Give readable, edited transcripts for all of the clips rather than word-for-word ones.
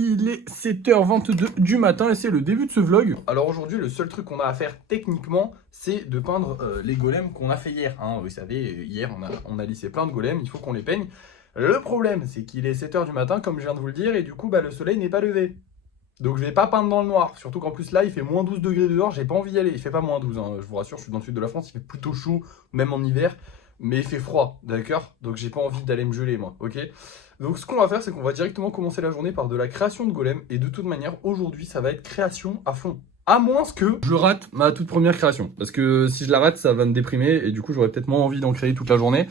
Il est 7h22 du matin et c'est le début de ce vlog. Alors aujourd'hui, le seul truc qu'on a à faire techniquement, c'est de peindre les golems qu'on a fait hier. Hein. Vous savez, hier, on a lissé plein de golems, il faut qu'on les peigne. Le problème, c'est qu'il est 7h du matin, comme je viens de vous le dire, et du coup, le soleil n'est pas levé. Donc je vais pas peindre dans le noir. Surtout qu'en plus là, il fait moins 12 degrés dehors, j'ai pas envie d'y aller. Il fait pas moins 12, hein. Je vous rassure, je suis dans le sud de la France, il fait plutôt chaud, même en hiver. Mais il fait froid, d'accord? Donc j'ai pas envie d'aller me geler, moi, ok? Donc ce qu'on va faire, c'est qu'on va directement commencer la journée par de la création de golem. Et de toute manière, aujourd'hui, ça va être création à fond. À moins que je rate ma toute première création. Parce que si je la rate, ça va me déprimer. Et du coup, j'aurais peut-être moins envie d'en créer toute la journée.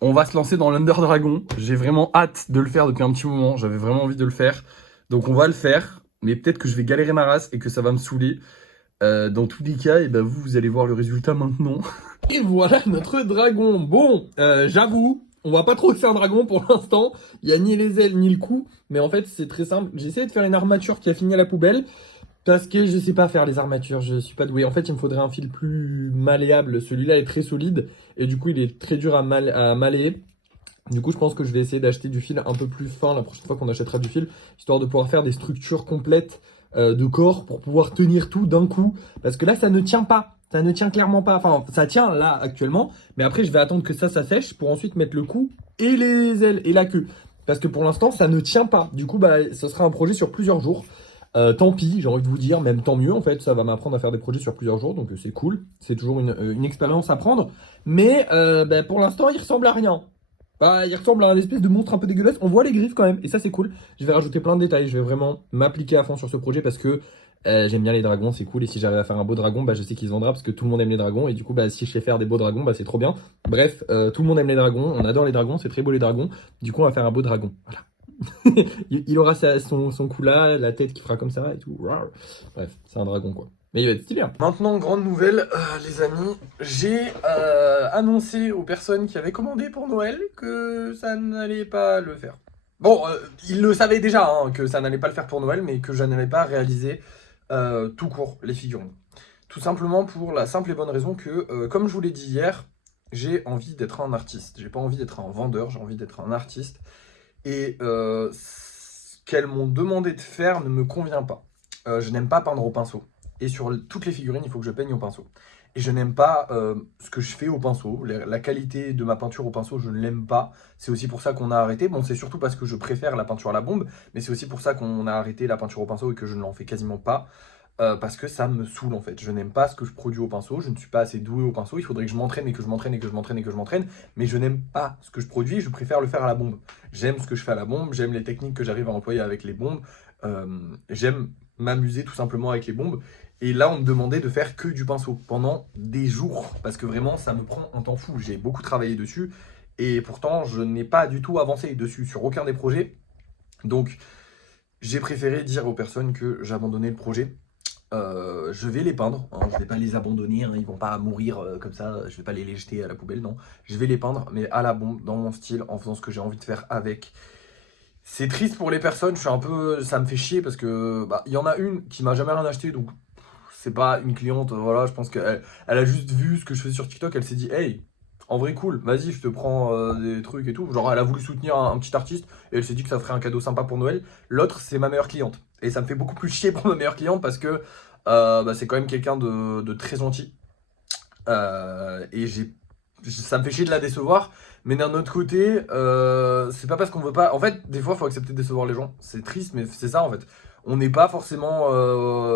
On va se lancer dans l'Under Dragon. J'ai vraiment hâte de le faire depuis un petit moment. J'avais vraiment envie de le faire. Donc on va le faire. Mais peut-être que je vais galérer ma race et que ça va me saouler. Dans tous les cas, et vous allez voir le résultat maintenant. Et voilà notre dragon. Bon, j'avoue, on va pas trop faire un dragon pour l'instant. Il y a ni les ailes ni le cou. Mais en fait, c'est très simple. J'ai essayé de faire une armature qui a fini à la poubelle. Parce que je sais pas faire les armatures, je suis pas doué. En fait, il me faudrait un fil plus malléable. Celui-là est très solide. Et du coup, il est très dur à malayer. Du coup, je pense que je vais essayer d'acheter du fil un peu plus fin la prochaine fois qu'on achètera du fil, histoire de pouvoir faire des structures complètes de corps pour pouvoir tenir tout d'un coup. Parce que là, ça ne tient pas. Ça ne tient clairement pas. Enfin, ça tient là actuellement. Mais après, je vais attendre que ça sèche pour ensuite mettre le cou et les ailes et la queue. Parce que pour l'instant, ça ne tient pas. Du coup, ce sera un projet sur plusieurs jours. Tant pis, j'ai envie de vous dire, même tant mieux en fait, ça va m'apprendre à faire des projets sur plusieurs jours, donc c'est cool, c'est toujours une expérience à prendre, mais pour l'instant il ressemble à rien. Il ressemble à un espèce de monstre un peu dégueulasse. On voit les griffes quand même. Et ça, c'est cool. Je vais rajouter plein de détails. Je vais vraiment m'appliquer à fond sur ce projet parce que j'aime bien les dragons. C'est cool. Et si j'arrive à faire un beau dragon, je sais qu'il se vendra parce que tout le monde aime les dragons. Et du coup, si je sais faire des beaux dragons, c'est trop bien. Bref, tout le monde aime les dragons. On adore les dragons. C'est très beau les dragons. Du coup, on va faire un beau dragon. Voilà. Il aura son cou là, la tête qui fera comme ça et tout. Bref, c'est un dragon quoi. Mais il va être stylé. Hein. Maintenant, grande nouvelle, les amis, j'ai annoncé aux personnes qui avaient commandé pour Noël que ça n'allait pas le faire. Bon, ils le savaient déjà hein, que ça n'allait pas le faire pour Noël, mais que je n'allais pas réaliser tout court les figurines. Tout simplement pour la simple et bonne raison que, comme je vous l'ai dit hier, j'ai envie d'être un artiste. J'ai pas envie d'être un vendeur, j'ai envie d'être un artiste. Et ce qu'elles m'ont demandé de faire ne me convient pas. Je n'aime pas peindre au pinceau. Et sur toutes les figurines, il faut que je peigne au pinceau. Et je n'aime pas ce que je fais au pinceau. La qualité de ma peinture au pinceau, je ne l'aime pas. C'est aussi pour ça qu'on a arrêté. Bon, c'est surtout parce que je préfère la peinture à la bombe. Mais c'est aussi pour ça qu'on a arrêté la peinture au pinceau et que je ne l'en fais quasiment pas. Parce que ça me saoule en fait. Je n'aime pas ce que je produis au pinceau, je ne suis pas assez doué au pinceau, il faudrait que je m'entraîne et que je m'entraîne et que je m'entraîne et que je m'entraîne, mais je n'aime pas ce que je produis, je préfère le faire à la bombe. J'aime ce que je fais à la bombe, j'aime les techniques que j'arrive à employer avec les bombes, j'aime m'amuser tout simplement avec les bombes. Et là, on me demandait de faire que du pinceau pendant des jours, parce que vraiment, ça me prend un temps fou. J'ai beaucoup travaillé dessus, et pourtant, je n'ai pas du tout avancé dessus sur aucun des projets. Donc, j'ai préféré dire aux personnes que j'abandonnais le projet. Je vais les peindre, hein, je vais pas les abandonner, hein, ils vont pas mourir comme ça, je vais pas les jeter à la poubelle, non. Je vais les peindre, mais à la bombe, dans mon style, en faisant ce que j'ai envie de faire avec. C'est triste pour les personnes, je suis un peu, ça me fait chier parce que il y en a une qui m'a jamais rien acheté, donc c'est pas une cliente, voilà, je pense qu'elle a juste vu ce que je fais sur TikTok, elle s'est dit, hey, en vrai cool, vas-y, je te prends des trucs et tout. Genre, elle a voulu soutenir un petit artiste et elle s'est dit que ça ferait un cadeau sympa pour Noël. L'autre, c'est ma meilleure cliente. Et ça me fait beaucoup plus chier pour ma meilleure cliente parce que c'est quand même quelqu'un de très gentil. Et ça me fait chier de la décevoir. Mais d'un autre côté, c'est pas parce qu'on veut pas. En fait, des fois, il faut accepter de décevoir les gens. C'est triste, mais c'est ça en fait. On n'est pas forcément.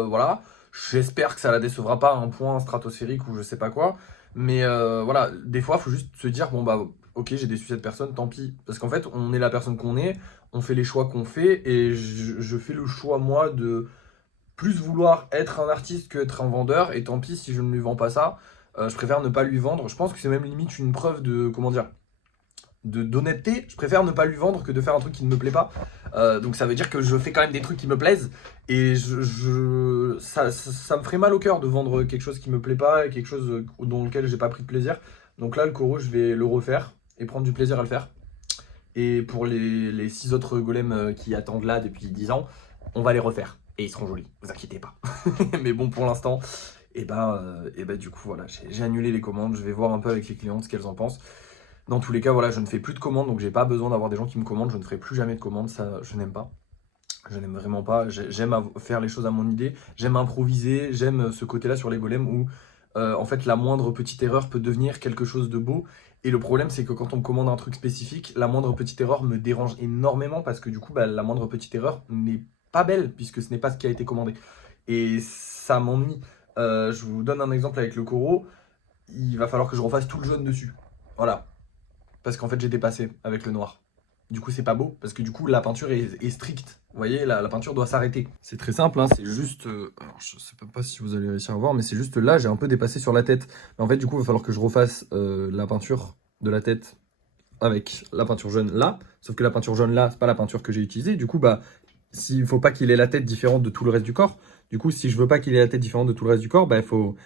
Voilà. J'espère que ça la décevra pas à un point stratosphérique ou je sais pas quoi. Mais voilà, des fois, il faut juste se dire bon, ok, j'ai déçu cette personne, tant pis. Parce qu'en fait, on est la personne qu'on est, on fait les choix qu'on fait. Et je fais le choix, moi, de plus vouloir être un artiste qu'être un vendeur. Et tant pis si je ne lui vends pas ça. Je préfère ne pas lui vendre. Je pense que c'est même limite une preuve de, comment dire, d'honnêteté. Je préfère ne pas lui vendre que de faire un truc qui ne me plaît pas. Donc ça veut dire que je fais quand même des trucs qui me plaisent. Et ça me ferait mal au cœur de vendre quelque chose qui me plaît pas et quelque chose dans lequel j'ai pas pris de plaisir. Donc là, le Koro, je vais le refaire et prendre du plaisir à le faire. Et pour les 6 autres golems qui attendent là depuis 10 ans, on va les refaire. Et ils seront jolis, vous inquiétez pas. Mais bon, pour l'instant, du coup, voilà, j'ai annulé les commandes. Je vais voir un peu avec les clientes ce qu'elles en pensent. Dans tous les cas, voilà, je ne fais plus de commandes, donc j'ai pas besoin d'avoir des gens qui me commandent. Je ne ferai plus jamais de commandes, ça, je n'aime pas. Je n'aime vraiment pas. J'aime faire les choses à mon idée. J'aime improviser. J'aime ce côté-là sur les golems où, en fait, la moindre petite erreur peut devenir quelque chose de beau. Et le problème, c'est que quand on me commande un truc spécifique, la moindre petite erreur me dérange énormément parce que du coup, bah, la moindre petite erreur n'est pas belle puisque ce n'est pas ce qui a été commandé. Et ça m'ennuie. Je vous donne un exemple avec le coraux. Il va falloir que je refasse tout le jaune dessus. Voilà. Parce qu'en fait, j'ai dépassé avec le noir. Du coup, c'est pas beau, parce que du coup, la peinture est stricte. Vous voyez, la peinture doit s'arrêter. C'est très simple, hein, c'est juste... alors, je sais pas si vous allez réussir à voir, mais c'est juste là, j'ai un peu dépassé sur la tête. Mais en fait, du coup, il va falloir que je refasse la peinture de la tête avec la peinture jaune là. Sauf que la peinture jaune là, c'est pas la peinture que j'ai utilisée. Du coup, bah, s'il faut pas qu'il ait la tête différente de tout le reste du corps, du coup, si je veux pas qu'il ait la tête différente de tout le reste du corps, bah, il faut...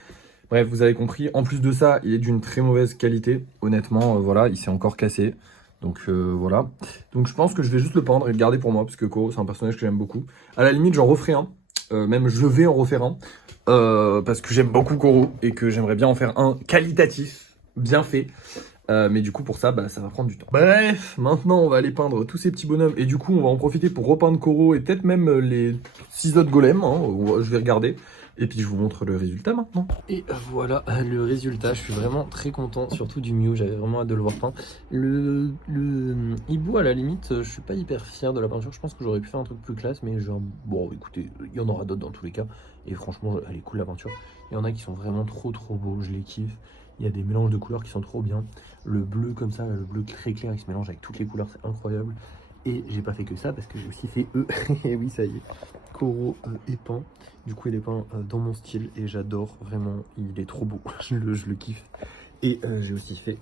Bref, vous avez compris. En plus de ça, il est d'une très mauvaise qualité. Honnêtement, voilà, il s'est encore cassé. Donc voilà. Donc je pense que je vais juste le peindre et le garder pour moi, parce que Koro, c'est un personnage que j'aime beaucoup. À la limite, j'en referai un. Même je vais en refaire un. Parce que j'aime beaucoup Koro et que j'aimerais bien en faire un qualitatif, bien fait. Mais du coup, pour ça, bah, ça va prendre du temps. Bref, maintenant, on va aller peindre tous ces petits bonhommes. Et du coup, on va en profiter pour repeindre Koro et peut-être même les 6 autres golems. Hein, je vais regarder. Et puis, je vous montre le résultat maintenant. Et voilà le résultat. Je suis vraiment très content, surtout du Mew. J'avais vraiment hâte de le voir peint. Le hibou, à la limite, je suis pas hyper fier de la peinture. Je pense que j'aurais pu faire un truc plus classe. Mais genre, bon, écoutez, il y en aura d'autres dans tous les cas. Et franchement, elle est cool la peinture. Il y en a qui sont vraiment trop beaux. Je les kiffe. Il y a des mélanges de couleurs qui sont trop bien. Le bleu comme ça, le bleu très clair, il se mélange avec toutes les couleurs, c'est incroyable. Et j'ai pas fait que ça parce que j'ai aussi fait eux. Et oui, ça y est. Koro est peint. Du coup, il est peint dans mon style et j'adore vraiment. Il est trop beau. je le kiffe. Et j'ai aussi fait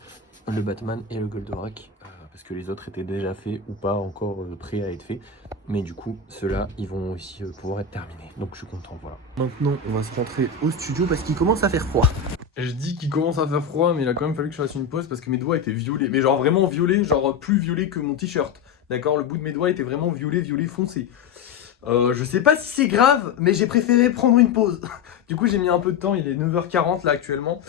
le Batman et le Goldorak parce que les autres étaient déjà faits ou pas encore prêts à être faits. Mais du coup, ceux-là, ils vont aussi pouvoir être terminés. Donc je suis content, voilà. Maintenant, on va se rentrer au studio parce qu'il commence à faire froid. Je dis qu'il commence à faire froid, mais il a quand même fallu que je fasse une pause parce que mes doigts étaient violets. Mais genre vraiment violets, genre plus violets que mon t-shirt. D'accord, le bout de mes doigts était vraiment violet foncé. Je sais pas si c'est grave, mais j'ai préféré prendre une pause. Du coup, j'ai mis un peu de temps, il est 9h40 là actuellement.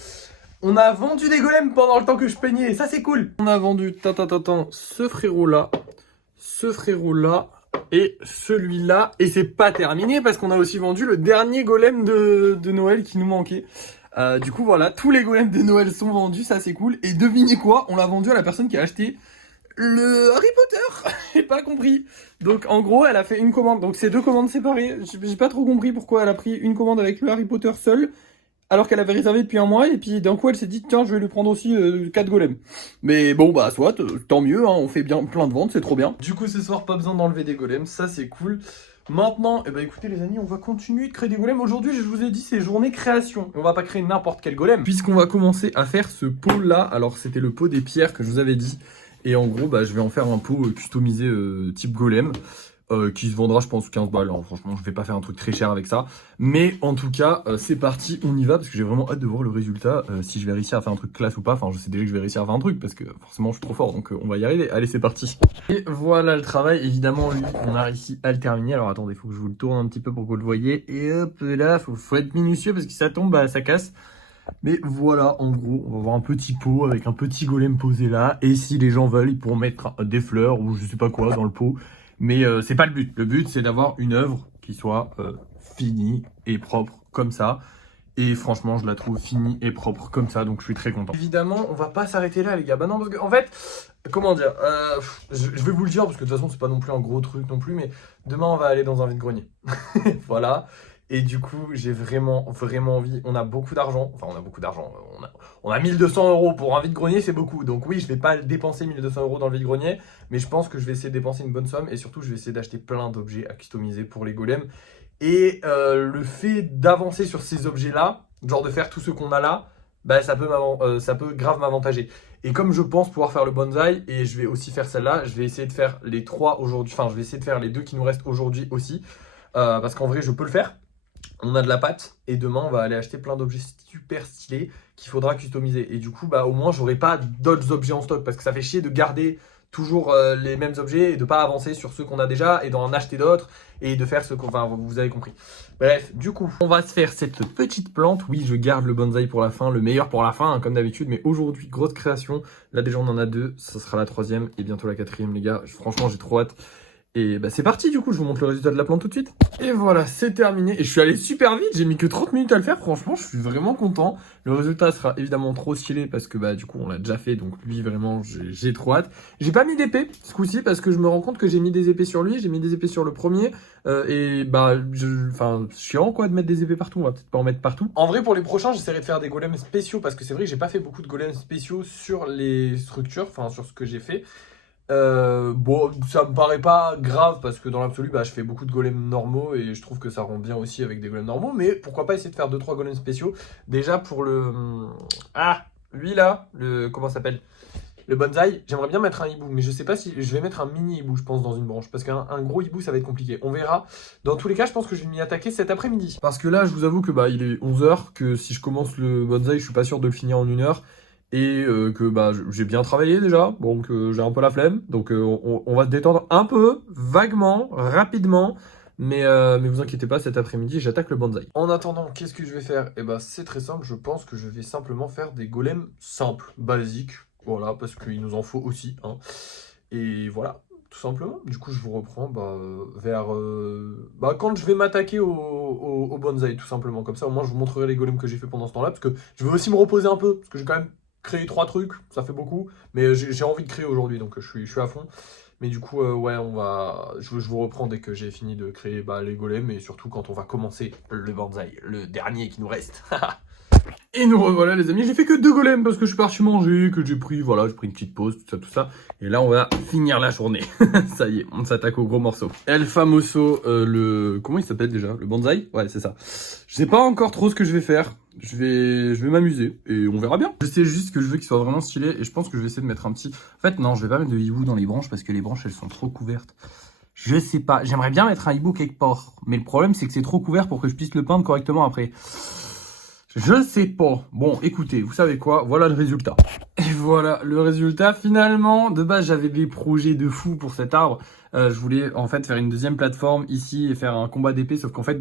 On a vendu des golems pendant le temps que je peignais, et ça c'est cool. On a vendu, ce frérot là, et celui-là. Et c'est pas terminé parce qu'on a aussi vendu le dernier golem de Noël qui nous manquait. Du coup voilà, tous les golems de Noël sont vendus, ça c'est cool. Et devinez quoi, on l'a vendu à la personne qui a acheté le Harry Potter. J'ai pas compris. Donc en gros, elle a fait une commande. Donc c'est deux commandes séparées. J'ai pas trop compris pourquoi elle a pris une commande avec le Harry Potter seul, alors qu'elle avait réservé depuis un mois. Et puis d'un coup, elle s'est dit tiens, je vais lui prendre aussi 4 golems. Mais bon bah soit, tant mieux. Hein, on fait bien plein de ventes, c'est trop bien. Du coup ce soir, pas besoin d'enlever des golems, ça c'est cool. Maintenant, eh ben, écoutez les amis, on va continuer de créer des golems. Aujourd'hui, je vous ai dit, c'est journée création. On va pas créer n'importe quel golem. Puisqu'on va commencer à faire ce pot là. Alors c'était le pot des pierres que je vous avais dit. Et en gros, bah, je vais en faire un pot customisé type golem. Qui se vendra je pense 15 balles, hein. Franchement je vais pas faire un truc très cher avec ça, mais en tout cas c'est parti, on y va parce que j'ai vraiment hâte de voir le résultat, si je vais réussir à faire un truc classe ou pas. Enfin je sais déjà que je vais réussir à faire un truc parce que forcément je suis trop fort, donc on va y arriver. Allez c'est parti. Et voilà le travail, évidemment lui on a réussi à le terminer. Alors attendez, il faut que je vous le tourne un petit peu pour que vous le voyez, et hop là, faut être minutieux parce que si ça tombe bah ça casse. Mais voilà, en gros, on va avoir un petit pot avec un petit golem posé là. Et si les gens veulent, ils pourront mettre des fleurs ou je sais pas quoi dans le pot. Mais c'est pas le but. Le but, c'est d'avoir une œuvre qui soit finie et propre comme ça. Et franchement, je la trouve finie et propre comme ça. Donc je suis très content. Évidemment, on va pas s'arrêter là, les gars. Bah non, parce que en fait, comment dire, je vais vous le dire parce que de toute façon, c'est pas non plus un gros truc non plus. Mais demain, on va aller dans un vide-grenier. Voilà. Et du coup, j'ai vraiment envie. On a beaucoup d'argent. Enfin, on a beaucoup d'argent. On a 1200 € pour un vide-grenier, c'est beaucoup. Donc oui, je vais pas dépenser 1200 € dans le vide-grenier. Mais je pense que je vais essayer de dépenser une bonne somme. Et surtout, je vais essayer d'acheter plein d'objets à customiser pour les golems. Et le fait d'avancer sur ces objets-là, genre de faire tout ce qu'on a là, bah, ça peut grave m'avantager. Et comme je pense pouvoir faire le bonsaï, et je vais aussi faire celle-là, je vais essayer de faire les 3 aujourd'hui. Enfin, je vais essayer de faire les 2 qui nous restent aujourd'hui aussi. Parce qu'en vrai, je peux le faire. On a de la pâte et demain on va aller acheter plein d'objets super stylés qu'il faudra customiser. Et du coup, bah au moins j'aurai pas d'autres objets en stock parce que ça fait chier de garder toujours les mêmes objets et de pas avancer sur ceux qu'on a déjà et d'en acheter d'autres et de faire ce qu'on... Enfin, vous avez compris. Bref, du coup, on va se faire cette petite plante. Oui, je garde le bonsaï pour la fin, le meilleur pour la fin, hein, comme d'habitude. Mais aujourd'hui, grosse création. Là déjà on en a 2, ça sera la 3e et bientôt la 4e, les gars. Franchement, j'ai trop hâte. Et bah c'est parti du coup, je vous montre le résultat de la plante tout de suite. Et voilà, c'est terminé. Et je suis allé super vite, j'ai mis que 30 minutes à le faire. Franchement, je suis vraiment content. Le résultat sera évidemment trop stylé parce que bah du coup on l'a déjà fait. Donc lui vraiment, j'ai trop hâte. J'ai pas mis d'épée ce coup-ci parce que je me rends compte que j'ai mis des épées sur lui. J'ai mis des épées sur le premier. Et bah, enfin, chiant quoi de mettre des épées partout. On va peut-être pas en mettre partout. En vrai, pour les prochains, j'essaierai de faire des golems spéciaux parce que c'est vrai que j'ai pas fait beaucoup de golems spéciaux sur les structures, enfin sur ce que j'ai fait. Bon, ça me paraît pas grave parce que dans l'absolu, bah, je fais beaucoup de golems normaux et je trouve que ça rend bien aussi avec des golems normaux. Mais pourquoi pas essayer de faire 2-3 golems spéciaux. Déjà pour le... Ah, lui là, comment ça s'appelle? Le bonsaï, j'aimerais bien mettre un hibou, mais je sais pas si je vais mettre un mini hibou, je pense, dans une branche. Parce qu'un gros hibou, ça va être compliqué. On verra. Dans tous les cas, je pense que je vais m'y attaquer cet après-midi. Parce que là, je vous avoue que bah, il est 11 h, que si je commence le bonsaï, je suis pas sûr de le finir en 1 heure. Et que bah, j'ai bien travaillé déjà, donc j'ai un peu la flemme. Donc on va se détendre un peu, vaguement, rapidement. Mais vous inquiétez pas, cet après-midi, j'attaque le bonsaï. En attendant, qu'est-ce que je vais faire? Eh ben, c'est très simple, je pense que je vais simplement faire des golems simples, basiques. Voilà, parce qu'il nous en faut aussi. Hein. Et voilà, tout simplement. Du coup, je vous reprends vers... quand je vais m'attaquer au bonsaï, tout simplement. Comme ça, au moins, je vous montrerai les golems que j'ai fait pendant ce temps-là. Parce que je veux aussi me reposer un peu. Parce que j'ai quand même créé 3 trucs. Ça fait beaucoup. Mais j'ai envie de créer aujourd'hui. Donc, je suis à fond. Mais du coup, ouais, je vous reprends dès que j'ai fini de créer les golems. Et surtout quand on va commencer le bonsaï. Le dernier qui nous reste. Et nous revoilà les amis, j'ai fait que 2 golems parce que je suis parti manger, que j'ai pris, voilà, j'ai pris une petite pause, tout ça. Et là on va finir la journée. Ça y est, on s'attaque au gros morceau. El Famoso, comment il s'appelle déjà? Le bonsaï? Ouais, c'est ça. Je sais pas encore trop ce que je vais faire. Je vais m'amuser et on verra bien. Je sais juste que je veux qu'il soit vraiment stylé et je pense que je vais essayer de mettre un petit... En fait non, je vais pas mettre de hibou dans les branches parce que les branches elles sont trop couvertes. Je sais pas, j'aimerais bien mettre un hibou quelque part. Mais le problème c'est que c'est trop couvert pour que je puisse le peindre correctement après. Je sais pas. Bon, écoutez, vous savez quoi? Voilà le résultat. Et voilà le résultat. Finalement, de base, j'avais des projets de fou pour cet arbre. Je voulais en fait faire une deuxième plateforme ici et faire un combat d'épée. Sauf qu'en fait,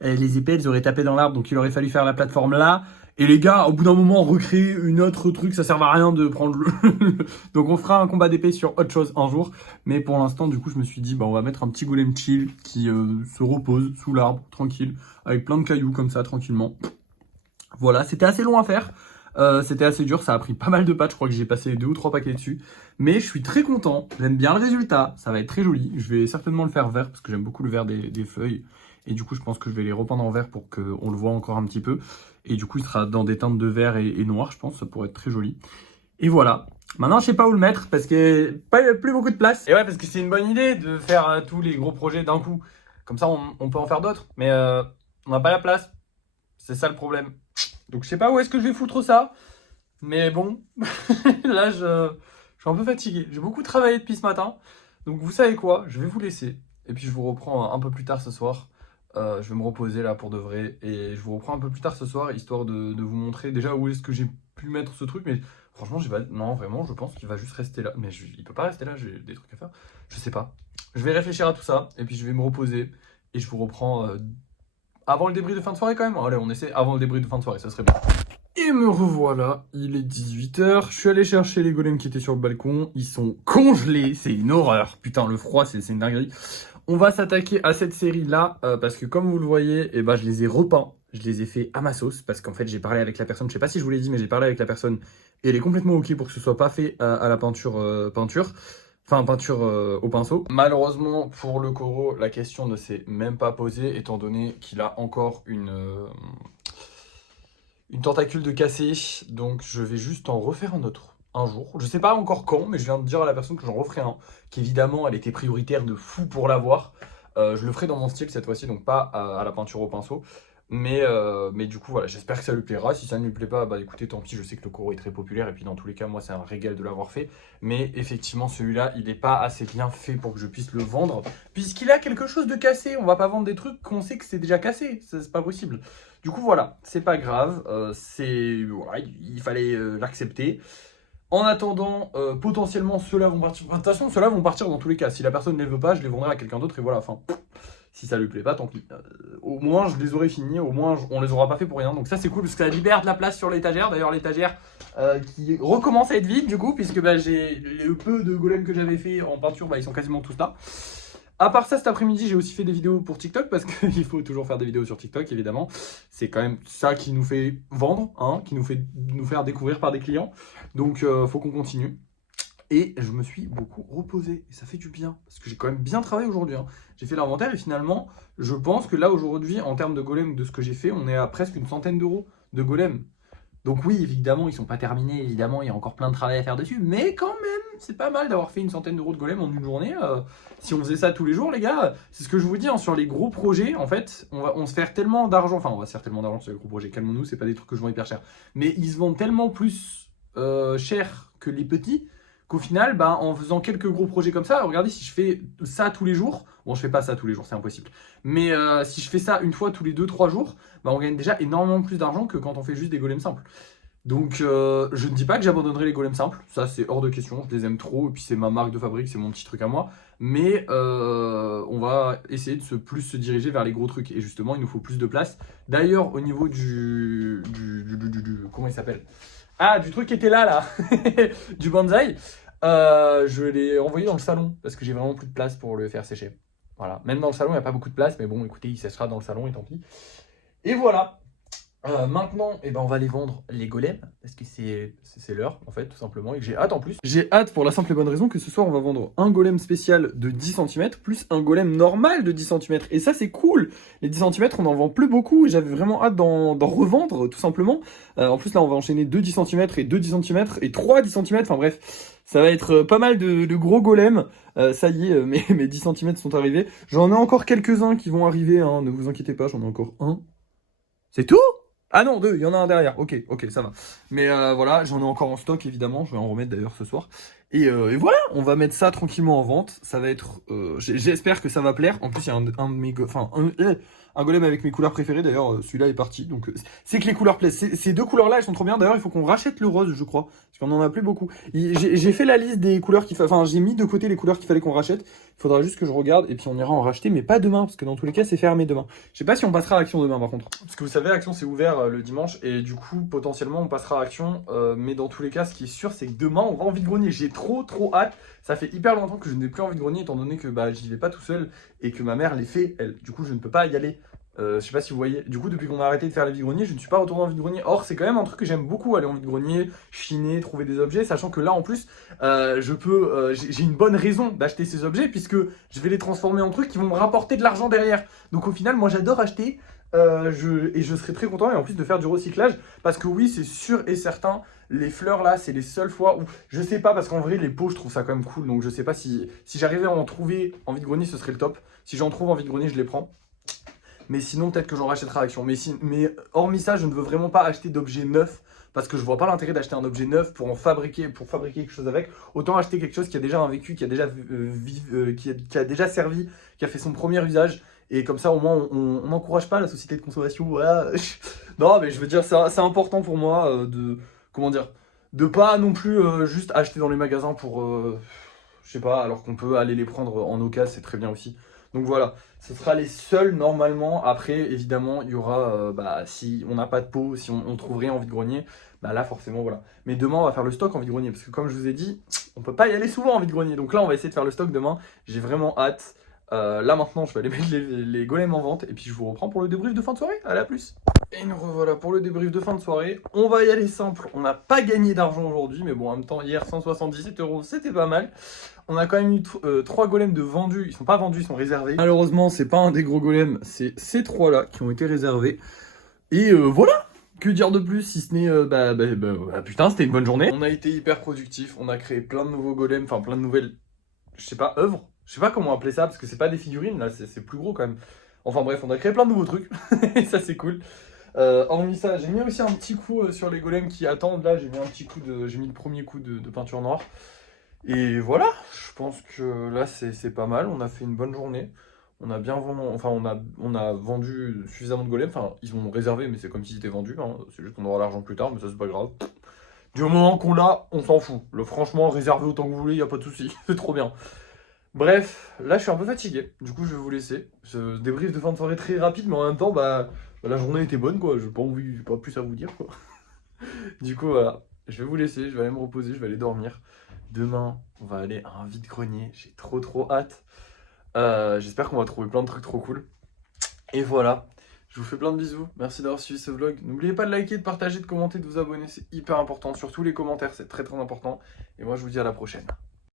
les épées, elles auraient tapé dans l'arbre. Donc, il aurait fallu faire la plateforme là. Et les gars, au bout d'un moment, recréer une autre truc, ça sert à rien de prendre le... Donc, on fera un combat d'épée sur autre chose un jour. Mais pour l'instant, du coup, je me suis dit, on va mettre un petit golem chill qui se repose sous l'arbre, tranquille, avec plein de cailloux comme ça, tranquillement. Voilà, c'était assez long à faire, c'était assez dur, ça a pris pas mal de pattes, je crois que j'ai passé 2 ou 3 paquets dessus. Mais je suis très content, j'aime bien le résultat, ça va être très joli. Je vais certainement le faire vert parce que j'aime beaucoup le vert des feuilles. Et du coup, je pense que je vais les repeindre en vert pour qu'on le voit encore un petit peu. Et du coup, il sera dans des teintes de vert et noir, je pense, ça pourrait être très joli. Et voilà. Maintenant, je sais pas où le mettre parce que plus beaucoup de place. Et ouais, parce que c'est une bonne idée de faire tous les gros projets d'un coup. Comme ça, on peut en faire d'autres. Mais on n'a pas la place. C'est ça le problème. Donc je sais pas où est-ce que je vais foutre ça. Mais bon, là je suis un peu fatigué. J'ai beaucoup travaillé depuis ce matin. Donc vous savez quoi, je vais vous laisser. Et puis je vous reprends un peu plus tard ce soir. Je vais me reposer là pour de vrai. Et je vous reprends un peu plus tard ce soir, histoire de vous montrer déjà où est-ce que j'ai pu mettre ce truc. Mais franchement, non, vraiment, je pense qu'il va juste rester là. Mais il peut pas rester là, j'ai des trucs à faire. Je sais pas. Je vais réfléchir à tout ça. Et puis je vais me reposer. Et je vous reprends... avant le débrief de fin de soirée quand même. Allez, on essaie avant le débrief de fin de soirée, ça serait bien. Et me revoilà, il est 18 h. Je suis allé chercher les golems qui étaient sur le balcon. Ils sont congelés, c'est une horreur. Putain, le froid, c'est une dinguerie. On va s'attaquer à cette série-là parce que comme vous le voyez, je les ai repeints. Je les ai fait à ma sauce parce qu'en fait, j'ai parlé avec la personne. Je sais pas si je vous l'ai dit, mais j'ai parlé avec la personne et elle est complètement OK pour que ce soit pas fait à la peinture. Enfin, peinture au pinceau. Malheureusement, pour le coraux, la question ne s'est même pas posée, étant donné qu'il a encore une tentacule de cassé. Donc, je vais juste en refaire un autre, un jour. Je sais pas encore quand, mais je viens de dire à la personne que j'en referai un. Qu'évidemment, elle était prioritaire de fou pour l'avoir. Je le ferai dans mon style cette fois-ci, donc pas à la peinture au pinceau. Mais du coup, voilà, j'espère que ça lui plaira. Si ça ne lui plaît pas, écoutez, tant pis, je sais que le coraux est très populaire. Et puis, dans tous les cas, moi, c'est un régal de l'avoir fait. Mais effectivement, celui-là, il n'est pas assez bien fait pour que je puisse le vendre. Puisqu'il a quelque chose de cassé. On va pas vendre des trucs qu'on sait que c'est déjà cassé. C'est pas possible. Du coup, voilà, c'est pas grave. Voilà, il fallait l'accepter. En attendant, potentiellement, ceux-là vont partir. De toute façon, ceux-là vont partir dans tous les cas. Si la personne ne les veut pas, je les vendrai à quelqu'un d'autre. Et voilà, enfin... Si ça lui plaît pas, tant pis. Au moins, je les aurai finis. Au moins, on les aura pas fait pour rien. Donc ça, c'est cool parce que ça libère de la place sur l'étagère. D'ailleurs, l'étagère qui recommence à être vide du coup, puisque j'ai le peu de golems que j'avais fait en peinture, ils sont quasiment tous là. À part ça, cet après-midi, j'ai aussi fait des vidéos pour TikTok parce qu'il faut toujours faire des vidéos sur TikTok, évidemment. C'est quand même ça qui nous fait vendre, hein, qui nous fait nous faire découvrir par des clients. Donc, faut qu'on continue. Et je me suis beaucoup reposé. Et ça fait du bien. Parce que j'ai quand même bien travaillé aujourd'hui, hein. J'ai fait l'inventaire et finalement, je pense que là, aujourd'hui, en termes de golem, de ce que j'ai fait, on est à presque une centaine d'euros de golem. Donc oui, évidemment, ils sont pas terminés, évidemment, il y a encore plein de travail à faire dessus, mais quand même, c'est pas mal d'avoir fait une centaine d'euros de golem en une journée. Si on faisait ça tous les jours, les gars, c'est ce que je vous dis, hein, sur les gros projets, en fait, on se fait tellement d'argent, enfin, on va se faire tellement d'argent sur les gros projets, calmons-nous, c'est pas des trucs que je vends hyper cher, mais ils se vendent tellement plus cher que les petits, qu'au final, bah, en faisant quelques gros projets comme ça, regardez, si je fais ça tous les jours, bon, je fais pas ça tous les jours, c'est impossible, mais si je fais ça une fois tous les 2-3 jours, bah, on gagne déjà énormément plus d'argent que quand on fait juste des golems simples. Donc je ne dis pas que j'abandonnerai les golems simples, ça c'est hors de question, je les aime trop, et puis c'est ma marque de fabrique, c'est mon petit truc à moi, mais on va essayer de plus se diriger vers les gros trucs, et justement il nous faut plus de place. D'ailleurs au niveau comment il s'appelle? Ah, du truc qui était là, du bonsaï, je l'ai envoyé dans le salon, parce que j'ai vraiment plus de place pour le faire sécher. Voilà, même dans le salon il n'y a pas beaucoup de place, mais bon écoutez, il séchera dans le salon et tant pis. Et voilà. Maintenant, eh ben, on va aller vendre les golems, parce que c'est l'heure, en fait, tout simplement, et que j'ai hâte en plus. J'ai hâte pour la simple et bonne raison que ce soir, on va vendre un golem spécial de 10 centimètres plus un golem normal de 10 centimètres. Et ça, c'est cool. Les 10 centimètres, on n'en vend plus beaucoup, et j'avais vraiment hâte d'en revendre, tout simplement. En plus, là, on va enchaîner 2 10 centimètres et 2 10 centimètres et 3 10 centimètres. Enfin bref, ça va être pas mal de gros golems. Ça y est, mes 10 centimètres sont arrivés. J'en ai encore quelques-uns qui vont arriver, hein, ne vous inquiétez pas, j'en ai encore un. C'est tout? Ah non, deux, il y en a un derrière. Ok, ça va. Mais voilà, j'en ai encore en stock, évidemment. Je vais en remettre d'ailleurs ce soir. Et voilà, on va mettre ça tranquillement en vente. Ça va être... j'espère que ça va plaire. En plus, il y a un de mes... Enfin, un golem avec mes couleurs préférées. D'ailleurs, celui-là est parti. Donc, c'est que les couleurs plaisent. Ces deux couleurs-là, elles sont trop bien. D'ailleurs, il faut qu'on rachète le rose, je crois. Parce qu'on en a plus beaucoup. J'ai fait la liste des couleurs qu'il fallait... Enfin, j'ai mis de côté les couleurs qu'il fallait qu'on rachète. Il faudra juste que je regarde. Et puis, on ira en racheter. Mais pas demain. Parce que dans tous les cas, c'est fermé demain. Je sais pas si on passera à Action demain, par contre. Parce que vous savez, Action, c'est ouvert le dimanche. Et du coup, potentiellement, on passera à Action. Mais dans tous les cas, ce qui est sûr, c'est que demain, on va en vide-grenier. J'ai trop hâte. Ça fait hyper longtemps que je n'ai plus envie de grenier, étant donné que bah, j'y vais pas tout seul et que ma mère les fait, elle. Du coup, je ne peux pas y aller. Je sais pas si vous voyez. Du coup, depuis qu'on a arrêté de faire les vide-greniers, je ne suis pas retourné en vide-grenier. Or, c'est quand même un truc que j'aime beaucoup, aller en vide-grenier, chiner, trouver des objets, sachant que là, en plus, j'ai une bonne raison d'acheter ces objets, puisque je vais les transformer en trucs qui vont me rapporter de l'argent derrière. Donc au final, moi, j'adore acheter. Et je serais très content, et en plus de faire du recyclage, parce que oui, c'est sûr et certain, les fleurs là, c'est les seules fois où, je sais pas, parce qu'en vrai, les pots, je trouve ça quand même cool, donc je sais pas si j'arrivais à en trouver en vide-grenier, ce serait le top. Si j'en trouve en vide-grenier, je les prends. Mais sinon, peut-être que j'en rachèterai à Action. Mais hormis ça, je ne veux vraiment pas acheter d'objets neufs, parce que je vois pas l'intérêt d'acheter un objet neuf pour fabriquer quelque chose avec. Autant acheter quelque chose qui a déjà un vécu, qui a déjà, qui a déjà servi, qui a fait son premier usage. Et comme ça, au moins, on n'encourage pas la société de consommation. Voilà. Non, mais je veux dire, c'est important pour moi de... Comment dire? De pas non plus juste acheter dans les magasins pour... je sais pas, alors qu'on peut aller les prendre en occasion, c'est très bien aussi. Donc voilà, ce sera les seuls normalement. Après, évidemment, il y aura, si on n'a pas de pot, si on trouve rien en vide-grenier, bah là forcément voilà. Mais demain, on va faire le stock en vide-grenier, parce que comme je vous ai dit, on peut pas y aller souvent en vide-grenier. Donc là, on va essayer de faire le stock demain. J'ai vraiment hâte. Là maintenant, je vais aller mettre les golems en vente, et puis je vous reprends pour le débrief de fin de soirée. Allez, à plus. Et nous revoilà pour le débrief de fin de soirée. On va y aller simple. On n'a pas gagné d'argent aujourd'hui, mais bon, en même temps, hier, 177 €, c'était pas mal. On a quand même eu 3 golems de vendus. Ils sont pas vendus, ils sont réservés. Malheureusement, c'est pas un des gros golems, c'est ces 3-là qui ont été réservés. Et voilà. Que dire de plus si ce n'est... putain, c'était une bonne journée. On a été hyper productif. On a créé plein de nouveaux golems, enfin plein de nouvelles... Je sais pas, œuvres. Je sais pas comment appeler ça, parce que c'est pas des figurines, là, c'est plus gros quand même. Enfin bref, on a créé plein de nouveaux trucs. Et ça, c'est cool. Hormis ça, j'ai mis aussi un petit coup sur les golems qui attendent. Là, j'ai mis le premier coup de peinture noire. Et voilà, je pense que là, c'est pas mal. On a fait une bonne journée. On a bien vendu, enfin, on a vendu suffisamment de golems. Enfin, ils ont réservé, mais c'est comme s'ils étaient vendus, hein. C'est juste qu'on aura l'argent plus tard, mais ça, c'est pas grave. Du moment qu'on l'a, on s'en fout. Franchement, réservez autant que vous voulez, y a pas de souci. C'est trop bien. Bref, là je suis un peu fatigué, du coup je vais vous laisser. Ce débrief de fin de soirée très rapide, mais en même temps, la journée était bonne quoi, j'ai pas plus à vous dire quoi. Du coup voilà, je vais vous laisser, je vais aller me reposer, je vais aller dormir. Demain, on va aller à un vide-grenier, j'ai trop hâte. J'espère qu'on va trouver plein de trucs trop cool. Et voilà, je vous fais plein de bisous. Merci d'avoir suivi ce vlog. N'oubliez pas de liker, de partager, de commenter, de vous abonner. C'est hyper important. Surtout les commentaires, c'est très très important. Et moi, je vous dis à la prochaine.